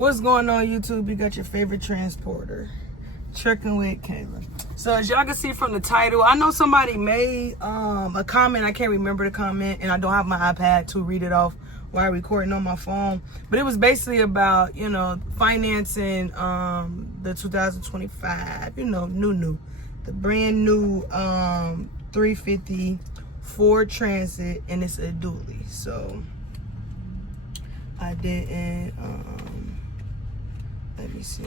What's going on, YouTube? You got your favorite transporter, Trekking with Kayla. So as y'all can see from the title, I know somebody made a comment. I can't remember the comment, and I don't have my iPad to read it off while recording on my phone. But it was basically about, you know, financing the 2025, you know, the brand new 350 Ford Transit, and it's a dually. So I didn't let me see.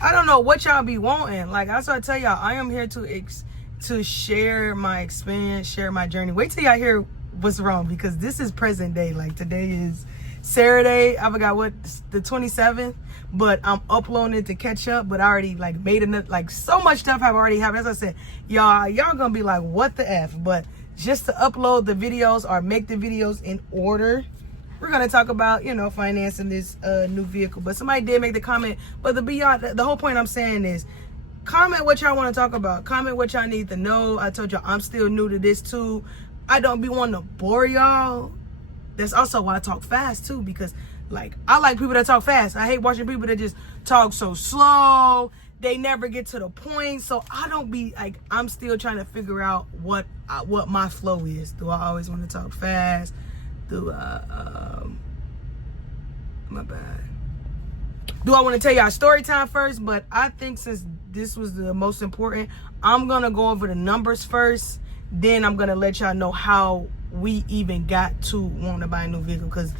I don't know what y'all be wanting. Like I started to tell y'all, I am here to share my experience, share my journey. Wait till y'all hear what's wrong, because this is present day. Like today is Saturday. I forgot what, the 27th, but I'm uploading it to catch up. But I already like made enough, like so much stuff have already happened. As I said, y'all gonna be like, what the F? But just to upload the videos or make the videos in order, we're gonna talk about, you know, financing this new vehicle. But somebody did make the comment. But the whole point I'm saying is, comment what y'all want to talk about. Comment what y'all need to know. I told y'all I'm still new to this too. I don't be wanting to bore y'all. That's also why I talk fast too, because like I like people that talk fast. I hate watching people that just talk so slow. They never get to the point. So I don't be like, I'm still trying to figure out what my flow is. Do I always want to talk fast? My bad. Do I want to tell y'all story time first? But I think since this was the most important, I'm gonna go over the numbers first. Then I'm gonna let y'all know how we even got to want to buy a new vehicle, because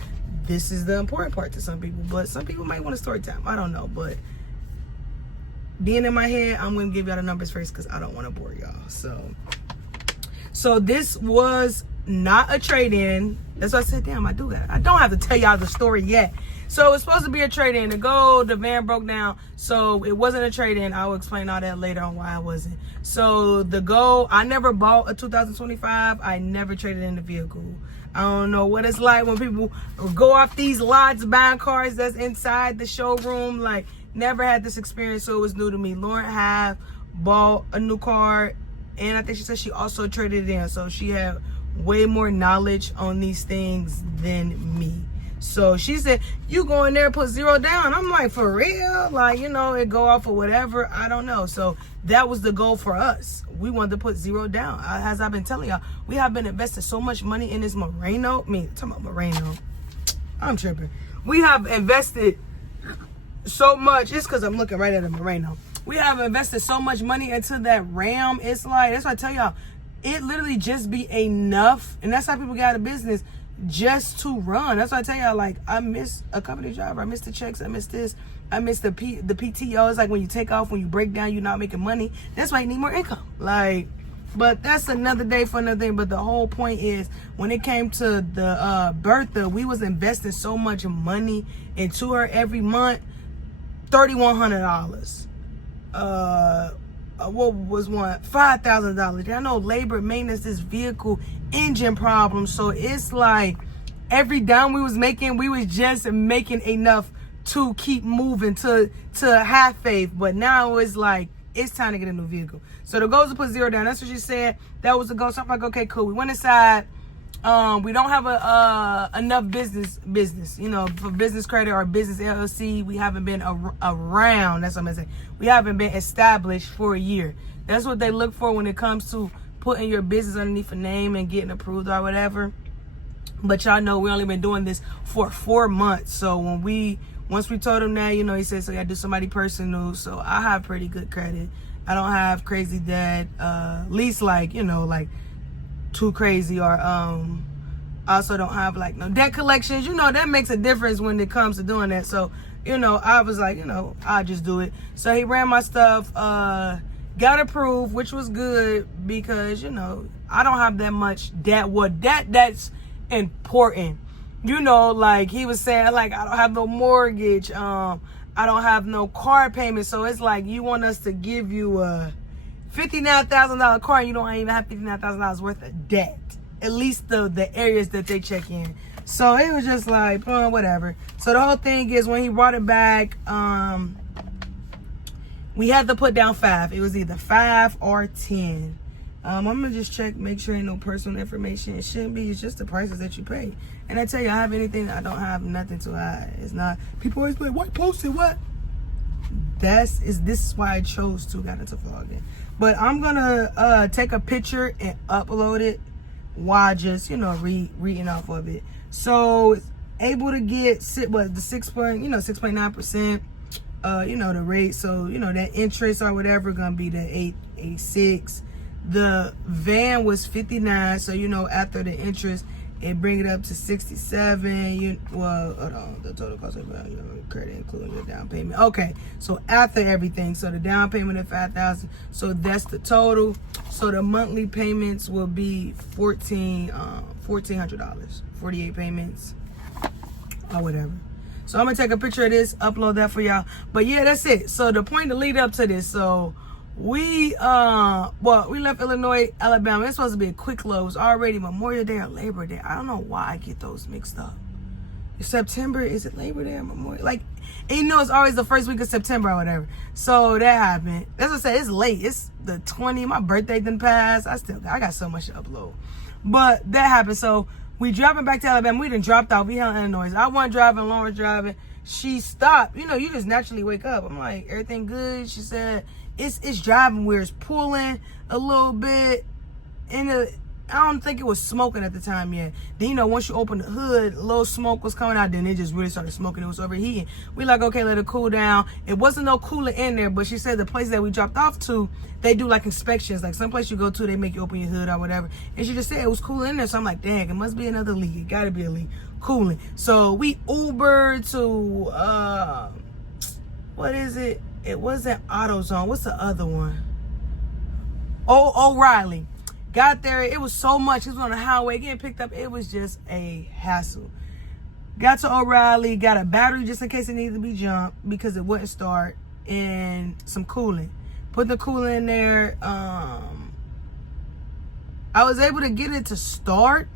this is the important part to some people. But some people might want a story time. I don't know. But being in my head, I'm gonna give y'all the numbers first because I don't want to bore y'all. So this was not a trade-in. That's why I said, damn, I do that. I don't have to tell y'all the story yet. So it's supposed to be a trade-in. The van broke down, so it wasn't a trade-in. I will explain all that later on why I wasn't. So I never bought a 2025. I never traded in the vehicle. I don't know what it's like when people go off these lots buying cars that's inside the showroom. Like, never had this experience, so it was new to me. Lauren have bought a new car, and I think she said she also traded it in. So she had way more knowledge on these things than me. So she said, you go in there and put $0 down. I'm like, for real? Like, you know, it go off or whatever. I don't know. So that was the goal for us. We wanted to put $0 down. As I've been telling y'all, we have been investing so much money in this Moreno. Talking about Moreno. I'm tripping. We have invested so much. It's because I'm looking right at a Moreno. We have invested so much money into that Ram. It's like, that's why I tell y'all, it literally just be enough. And that's how people get out of business, just to run. That's why I tell y'all, like, I miss a company job. I miss the checks. I miss this. I miss the PTO. It's like when you take off, when you break down, you're not making money. That's why you need more income. Like, but that's another day for another thing. But the whole point is, when it came to the Bertha, we was investing so much money into her every month. $3,100. What was one? $5,000. Y'all know labor, maintenance, this vehicle, engine problems. So it's like every dime we was making, we was just making enough to keep moving, to have faith. But now it's like, it's time to get a new vehicle. So the goal is to put $0 down. That's what she said. That was the goal. So I'm like, okay, cool. We went inside. We don't have enough business, you know, for business credit or business LLC. We haven't been around. That's what I'm gonna say. We haven't been established for a year. That's what they look for when it comes to putting your business underneath a name and getting approved or whatever. But y'all know we only been doing this for 4 months. So once we told him that, you know, he said, so you gotta do somebody personal. So I have pretty good credit. I don't have crazy debt, least like, you know, like too crazy, or I also don't have like no debt collections. You know, that makes a difference when it comes to doing that. So, you know, I was like, you know, I'll just do it. So he ran my stuff, got approved, which was good, because, you know, I don't have that much debt. That's important. You know, like he was saying, like, I don't have no mortgage, I don't have no car payment. So it's like, you want us to give you a $59,000 car, and you don't even have $59,000 worth of debt. At least the areas that they check in. So it was just like, whatever. So the whole thing is, when he brought it back, we had to put down 5. It was either 5 or 10. I'm gonna just check, make sure ain't no personal information. It shouldn't be. It's just the prices that you pay. And I tell you, I have anything. I don't have nothing to hide. It's not. People always be like, "What posted? What?" This is why I chose to get into vlogging. But I'm gonna take a picture and upload it while just reading off of it. So it's able to get the 6.9%. The rate. So that interest or whatever gonna be the 886. The van was 59, so after the interest it bring it up to 67. Hold on, the total cost of credit including your down payment. Okay, so after everything, so the down payment of 5,000, so that's the total. So the monthly payments will be $1,400, 48 payments or whatever. So I'm gonna take a picture of this, upload that for y'all. But yeah, that's it. So the point to lead up to this, so we left Illinois, Alabama. It's supposed to be a quick load. It was already Memorial Day or Labor Day. I don't know why I get those mixed up. September, is it Labor Day or Memorial? Like, and it's always the first week of September or whatever. So that happened. That's what I said. It's late. It's the 20th. My birthday didn't pass. I got so much to upload. But that happened. So we driving back to Alabama. We done dropped off. We held Illinois. I wasn't driving. Lauren was driving. She stopped. You just naturally wake up. I'm like, everything good? She said, it's driving where it's pulling a little bit. And I don't think it was smoking at the time yet. Then, once you open the hood, a little smoke was coming out. Then it just really started smoking. It was overheating. We like, okay, let it cool down. It wasn't no cooler in there, but she said the place that we dropped off to, they do like inspections. Like some place you go to, they make you open your hood or whatever. And she just said it was cool in there. So I'm like, dang, it must be another leak. It gotta be a leak. Cooling. So we Ubered to, what is it? It wasn't AutoZone. What's the other one? O'Reilly. Got there, it was so much. It was on the highway getting picked up. It was just a hassle. Got to O'Reilly, got a battery just in case it needed to be jumped because it wouldn't start, and some coolant. Put the coolant in there. I was able to get it to start.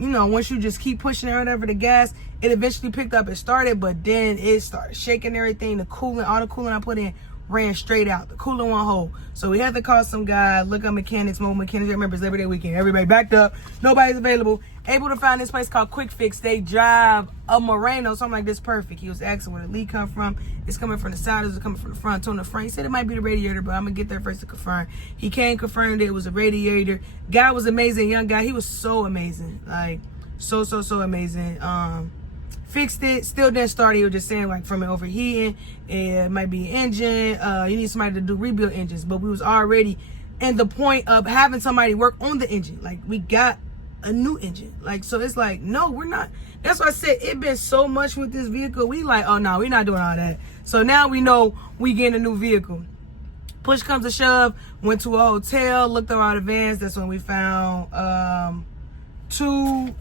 Once you just keep pushing it or whatever, the gas, it eventually picked up and started, but then it started shaking everything. The coolant, all the coolant I put in, ran straight out. The coolant won't hold. So we had to call some guy, look up mechanics, mobile mechanics. Remember, it's Labor Day weekend. Everybody backed up. Nobody's available. Able to find this place called Quick Fix. They drive a Moreno. So I'm like, this perfect. He was asking where the leak come from. It's coming from the side. Is it coming from the front? On the front. He said it might be the radiator, but I'm going to get there first to confirm. He came, confirmed it was a radiator. Guy was amazing. Young guy. He was so amazing. Like, so amazing. Fixed it, still didn't start. He was just saying like from it overheating, it might be an engine. You need somebody to do rebuild engines, but we was already in the point of having somebody work on the engine. Like we got a new engine. Like, so it's like, no, we're not. That's why I said it been so much with this vehicle. We like, oh no, we're not doing all that. So now we know we getting a new vehicle. Push comes to shove, went to a hotel, looked around the vans. That's when we found Two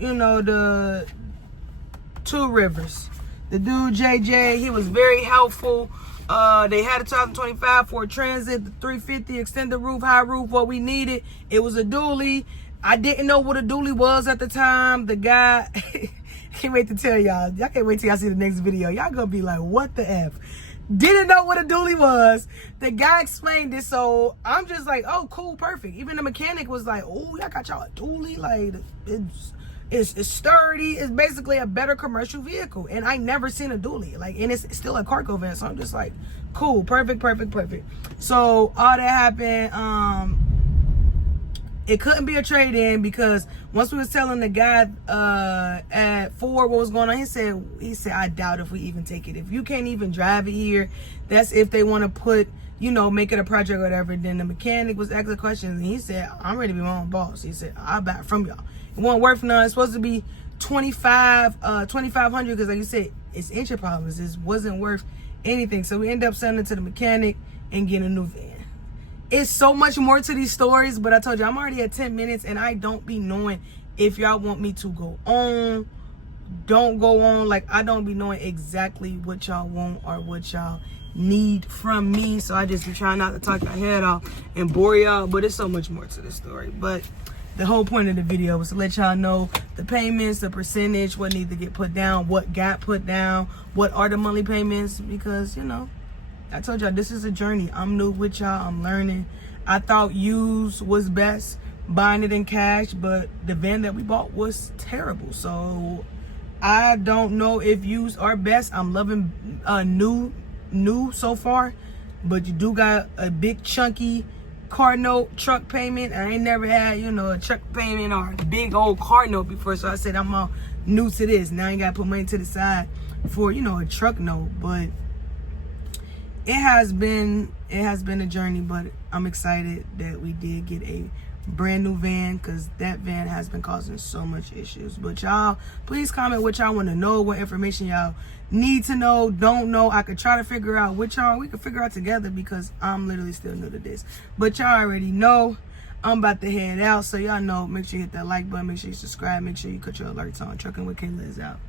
Rivers. The dude JJ, he was very helpful. They had a 2025 Ford Transit, the 350 extended roof, high roof, what we needed. It was a dually. I didn't know what a dually was at the time. The guy, can't wait to tell y'all. Y'all can't wait till y'all see the next video. Y'all gonna be like, what the F? Didn't know what a dually was. The guy explained it, so I'm just like, oh, cool, perfect. Even the mechanic was like, oh, y'all got y'all a dually? Like, it's sturdy. It's basically a better commercial vehicle. And I never seen a dually. Like, and it's still a cargo van. So I'm just like, cool, perfect. So all that happened. It couldn't be a trade-in because once we was telling the guy at Ford what was going on, he said, I doubt if we even take it. If you can't even drive it here, that's if they want to put, make it a project or whatever. Then the mechanic was asking questions, and he said, I'm ready to be my own boss. He said, I'll buy it from y'all. It won't work for none. It's supposed to be $2,500 because, like you said, it's engine problems. It wasn't worth anything. So we ended up sending it to the mechanic and getting a new van. It's so much more to these stories, but I told you I'm already at 10 minutes, and I don't be knowing if y'all want me to go on, don't go on. Like, I don't be knowing exactly what y'all want or what y'all need from me. So I just be trying not to talk your head off and bore y'all, but it's so much more to this story. But the whole point of the video was to let y'all know the payments, the percentage, what needs to get put down, what got put down, what are the monthly payments, because, I told y'all this is a journey. I'm new with y'all. I'm learning. I thought used was best, buying it in cash, but the van that we bought was terrible. So I don't know if used are best. I'm loving new so far, but you do got a big chunky car note truck payment. I ain't never had, you know, a truck payment or a big old car note before, so I said I'm all new to this. Now I ain't gotta put money to the side for, you know, a truck note. But it has been a journey, but I'm excited that we did get a brand new van, because that van has been causing so much issues. But y'all, please comment what y'all want to know, what information y'all need to know, don't know. I could try to figure out what y'all we could figure out together, because I'm literally still new to this. But y'all already know I'm about to head out, so y'all know, make sure you hit that like button, make sure you subscribe, make sure you cut your alerts on. Trucking with Kayla is out.